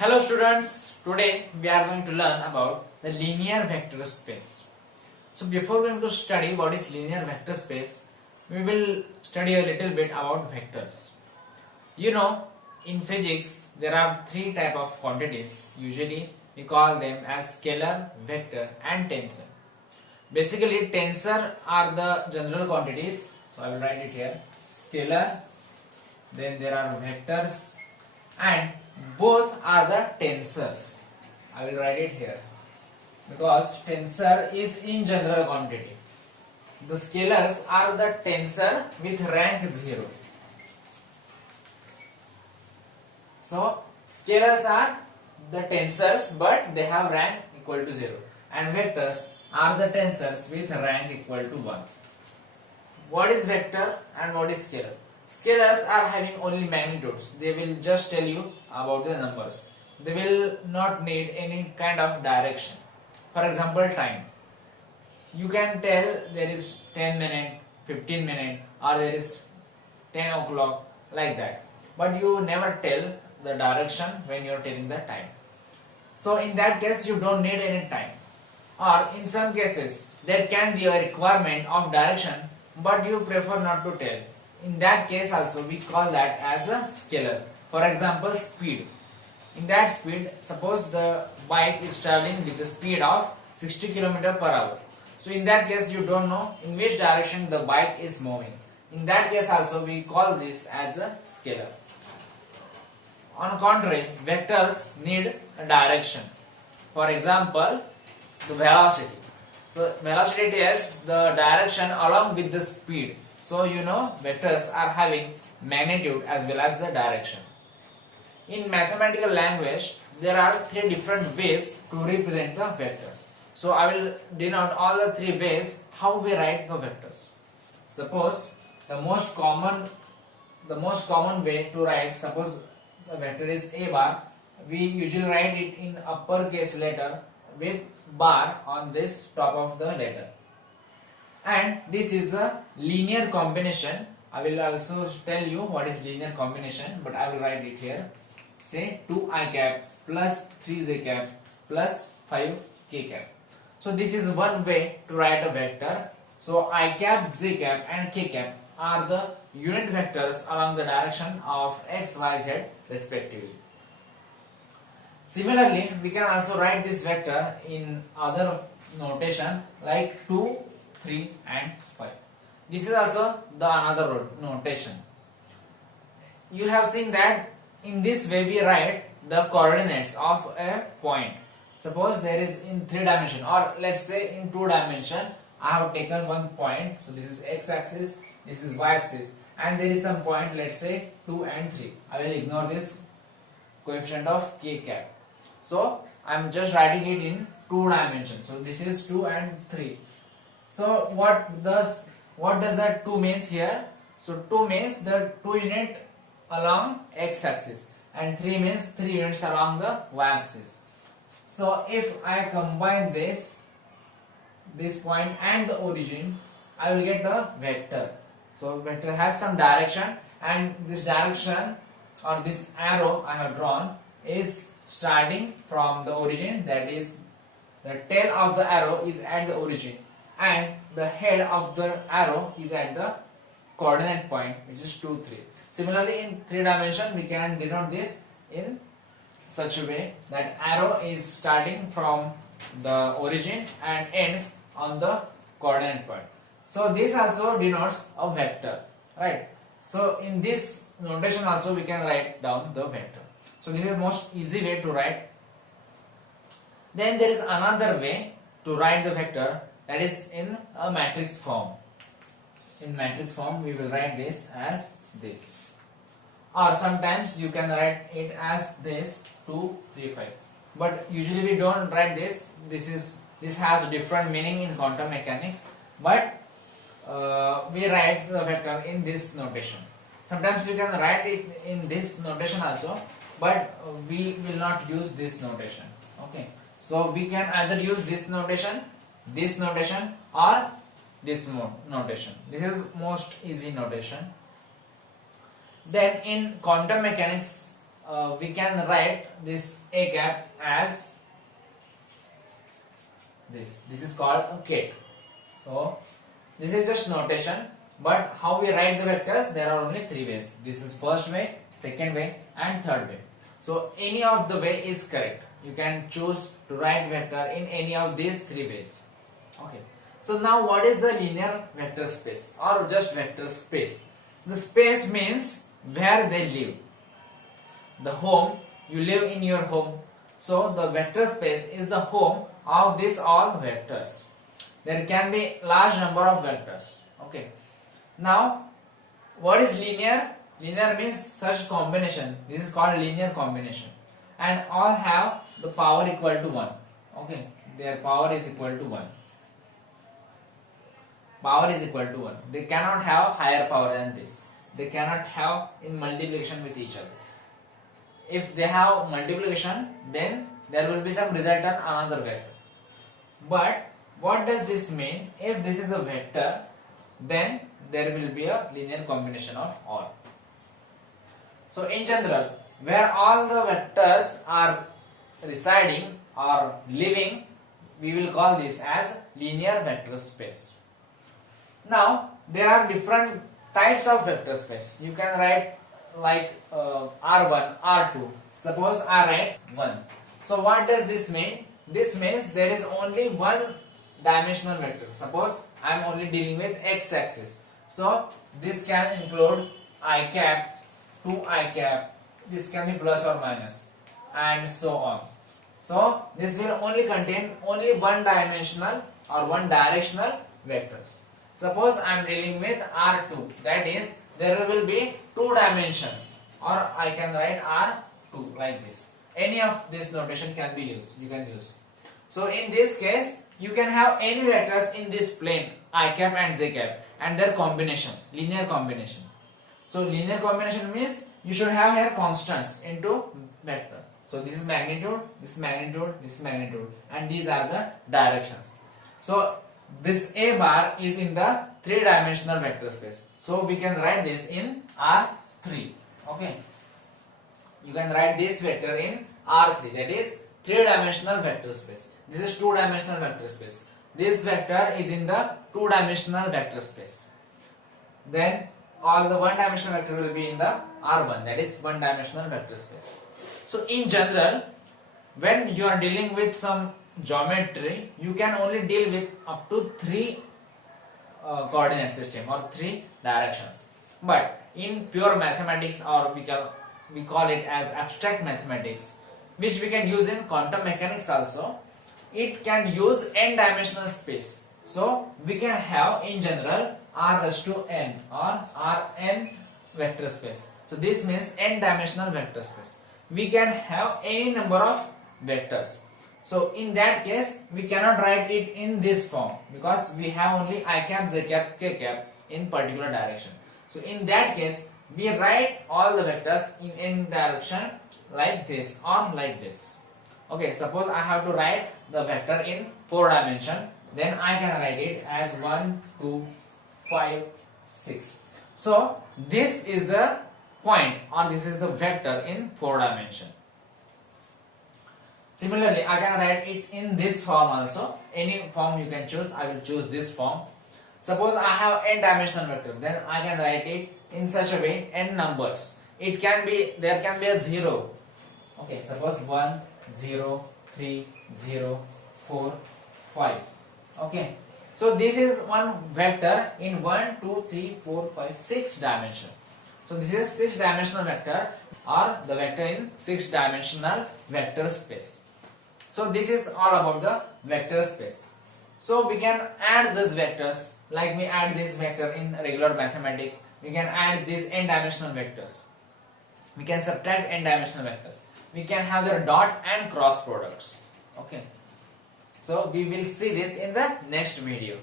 Hello students, today we are going to learn about the linear vector space. So before going to study what is linear vector space, we will study a little bit about vectors. You know, in physics there are three type of quantities. Usually we call them as scalar, vector and tensor. Basically tensor are the general quantities. So I will write it here. Scalar, then there are vectors and both are the tensors. I will write it here because tensor is in general quantity. The scalars are the tensor with rank 0. So scalars are the tensors but they have rank equal to 0, and vectors are the tensors with rank equal to 1. What is vector and what is scalar? Scalars are having only magnitudes. They will just tell you about the numbers. They will not need any kind of direction. For example, time. You can tell there is 10 minutes, 15 minutes, or there is 10 o'clock, like that. But you never tell the direction when you are telling the time. So in that case, you don't need any time. Or in some cases, there can be a requirement of direction, but you prefer not to tell. In that case also we call that as a scalar. For example, speed. In that speed, suppose the bike is traveling with the speed of 60 km per hour. So in that case you don't know in which direction the bike is moving. In that case also we call this as a scalar. On contrary, vectors need a direction. For example, the velocity. So velocity is the direction along with the speed. So you know vectors are having magnitude as well as the direction. In mathematical language, there are three different ways to represent the vectors. So I will denote all the three ways how we write the vectors. Suppose the most common way to write, suppose the vector is a bar, we usually write it in uppercase letter with bar on this top of the letter. And this is a linear combination. I will also tell you what is linear combination, but I will write it here. Say 2i cap plus 3j cap plus 5k cap. So this is one way to write a vector. So I cap, j cap and k cap are the unit vectors along the direction of x, y, z respectively. Similarly, we can also write this vector in other notation like 2, 3 and 5. This is also the another notation. You have seen that in this way we write the coordinates of a point. Suppose there is in 3 dimension, or let's say in 2 dimension, I have taken one point. So this is x axis, this is y axis, and there is some point, let's say 2 and 3. I will ignore this coefficient of k cap. So I am just writing it in 2 dimensions. So this is 2 and 3. So what does that 2 means here? So 2 means the 2 unit along x axis and 3 means 3 units along the y axis. So if I combine this point and the origin, I will get a vector. So vector has some direction, and this direction or this arrow I have drawn is starting from the origin, that is the tail of the arrow is at the origin and the head of the arrow is at the coordinate point, which is 2, 3. Similarly, in 3 dimension we can denote this in such a way that arrow is starting from the origin and ends on the coordinate point. So this also denotes a vector, right? So in this notation also we can write down the vector. So this is the most easy way to write. Then there is another way to write the vector, that is in a matrix form. In matrix form we will write this as this, or sometimes you can write it as this 2, 3, 5. But usually we don't write this. This has different meaning in quantum mechanics, but we write the vector in this notation. Sometimes you can write it in this notation also, but we will not use this notation. Okay, so we can either use this notation or this notation. This is most easy notation. Then in quantum mechanics we can write this a cap as this. This is called a ket. So this is just notation, but how we write the vectors, there are only three ways. This is first way, second way and third way. So any of the way is correct. You can choose to write vector in any of these three ways. Okay. So now what is the linear vector space or just vector space? The space means where they live. The home, you live in your home. So the vector space is the home of these all vectors. There can be large number of vectors. Okay. Now what is linear? Linear means such combination. This is called linear combination. And all have the power equal to 1. Okay. Their power is equal to 1. Power is equal to 1. They cannot have higher power than this. They cannot have in multiplication with each other. If they have multiplication, then there will be some resultant another vector. But what does this mean? If this is a vector, then there will be a linear combination of all. So in general, where all the vectors are residing or living, we will call this as linear vector space. Now there are different types of vector space. You can write like R1, R2. Suppose I write 1. So what does this mean? This means there is only one dimensional vector. Suppose I am only dealing with x-axis. So this can include I cap, 2I cap, this can be plus or minus and so on. So this will only contain only one dimensional or one directional vectors. Suppose I am dealing with R2, that is there will be two dimensions, or I can write R2 like this. Any of this notation can be used, you can use. So in this case you can have any vectors in this plane I cap and j cap and their combinations, linear combination. So linear combination means you should have here constants into vector. So this is magnitude, this is magnitude, this is magnitude, and these are the directions. So this A bar is in the three-dimensional vector space. So we can write this in R3. Okay. You can write this vector in R3, that is three-dimensional vector space. This is two-dimensional vector space. This vector is in the two-dimensional vector space. Then all the one-dimensional vector will be in the R1, that is one-dimensional vector space. So in general, when you are dealing with some geometry, you can only deal with up to three coordinate system or three directions. But in pure mathematics, or we call it as abstract mathematics, which we can use in quantum mechanics also, it can use n-dimensional space. So we can have in general r raised to n or Rn vector space. So this means n-dimensional vector space. We can have any number of vectors. So in that case, we cannot write it in this form because we have only I cap, j cap, k cap in particular direction. So in that case, we write all the vectors in n direction like this or like this. Okay, suppose I have to write the vector in 4 dimension, then I can write it as 1, 2, 5, 6. So this is the point, or this is the vector in 4 dimension. Similarly, I can write it in this form also. Any form you can choose. I will choose this form. Suppose I have n dimensional vector, then I can write it in such a way, n numbers. It can be, there can be a 0. Okay, suppose 1, 0, 3, 0, 4, 5. Okay, so this is one vector in 1, 2, 3, 4, 5, 6 dimension. So this is 6 dimensional vector, or the vector in 6 dimensional vector space. So this is all about the vector space. So we can add these vectors, like we add this vector in regular mathematics. We can add these n-dimensional vectors. We can subtract n-dimensional vectors. We can have their dot and cross products. Okay. So we will see this in the next video.